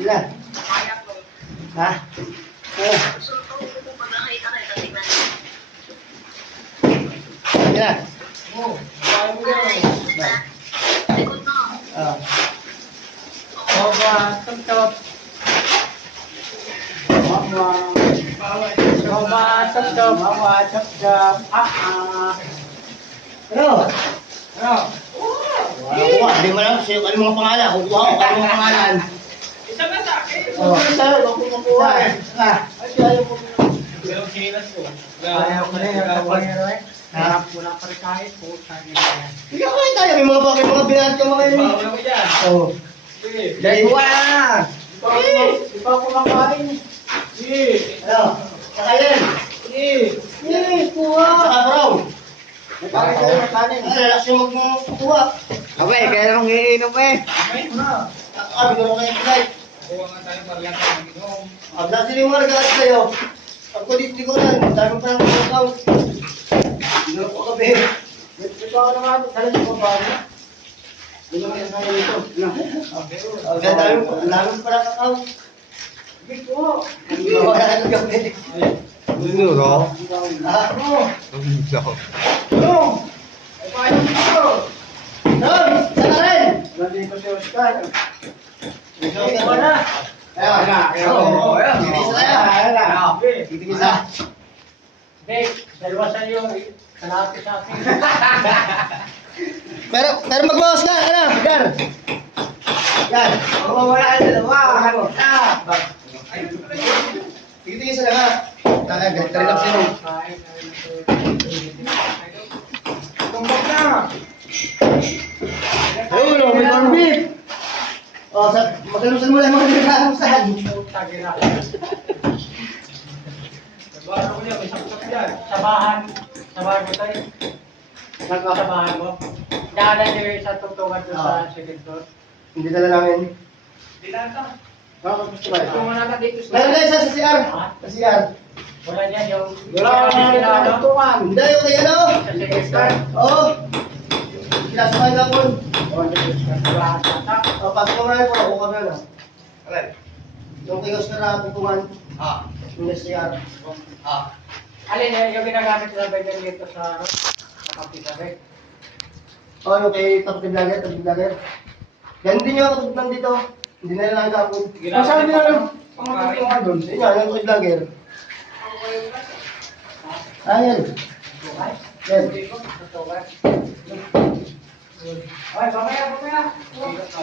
Ilan? Ha? Oo. Ilan? Oo. Top. Ano? Hindi mo lang sa'yo ano mga pangalan. Kukuha ko ano mga pangalan. Isa na sa akin. Oo. Isa, huwag ko makuha eh. Isa. Ay, ayaw ko. Pero sinas ko. Ayaw ko na yung kapangero eh. Ha? Wala pa rin kahit po. Sabi na yan. Hindi ako kayo tayo. May mga bakit mga binat ka mga yun. Bawal ako dyan. Oo. Sige. Dahil ko na. Di pa ako kumakain. Sige. Ano? Kakain. Sige. Sige, kuha. Saka brown. Bakit kayo makanin? Ay, lalaki mo kuha. Abay, kaya nang iinom eh. Okay na. Abi ko na kayo tonight. Kuha nga tayo para lang tayo mag-inom. Abla sila yung mga nag-aalas kayo. Ako di ko lang. Dami pa ng account. Hindi ko kape. Di pa ako naman. Salit ko ba ako? Hindi ko kaya sa ito. Ang dami pa ng account. Hindi ko. Hindi ko kaya ng kape. Nuro? Ah, Nuro. ano? Ay, paano dito? Ron, saan ka rin? Nandito si Oscar. Ikaw Hindi ka ko na. Ayun. Oo, ayun. Titigisa tayo. Ayun na. Titigisa. Hindi, dalawa sa iyo. Kalahati sa akin. Pero magbawas ka, ano? Gar. Yan. Wala ka dalawa. Titigisa na nga. Ganito rin lang sino. Tumbok na. Ayun, may corned beef. O, magalusan mo lang mga nagkakamustahan. Tagina. Nagbahan ako niya. May saksak yan. Sabahan mo tayo. Nagkasabahan mo. Dala niyo sa tutungan doon sa second floor. Hindi dala namin. Di lang ka. Bakit gusto ba? Tutungan na dito Meron na isa sa CR. Sa CR. Wala niya yung... Wala ka na rin ang tutungan. Hindi, yung kaya ano? Sa second floor. Oo. Kinasakay na po. Sabahan ata. O, pasok ko na po. Ako kami na. Alay. Yung kay Oscar na tutungan. Yung sa CR. Alin yung ginagamit sa vendor dito sa kapisabe? O, yung kay Tapos Vlogger. Ganun din yung katutuplan dito. Hindi na lang kapon. Ang sabi nila lang. Pangatutuplan ka doon. Sa inyo, yung kay Vlogger. Ayan. Bukas? Yan. Tutungan. Ay, mamaya.